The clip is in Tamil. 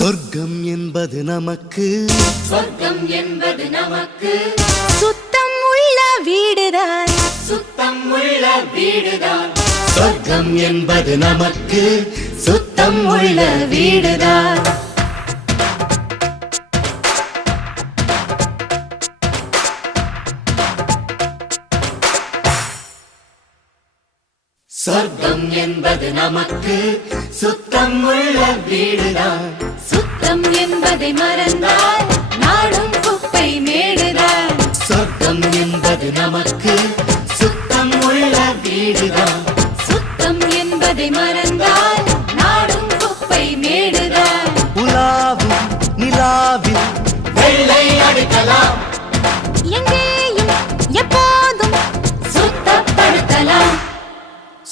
சொர்க்கம் என்பது நமக்கு சொர்க்கம் என்பது நமக்கு சுத்தம் உள்ள வீடுதான் சுத்தம் உள்ள வீடுதான் சொர்க்கம் என்பது நமக்கு சுத்தம் உள்ள வீடுதான் சொர்க்கம் என்பது நமக்கு சுத்தம் உள்ள வீடுதான் சுத்தம் என்பதை மறந்தால் நாடும் குப்பை மேடுதான் சொர்க்கம் என்பது நமக்கு சுத்தம் உள்ள வீடுதான் சுத்தம் என்பதை மறந்தால்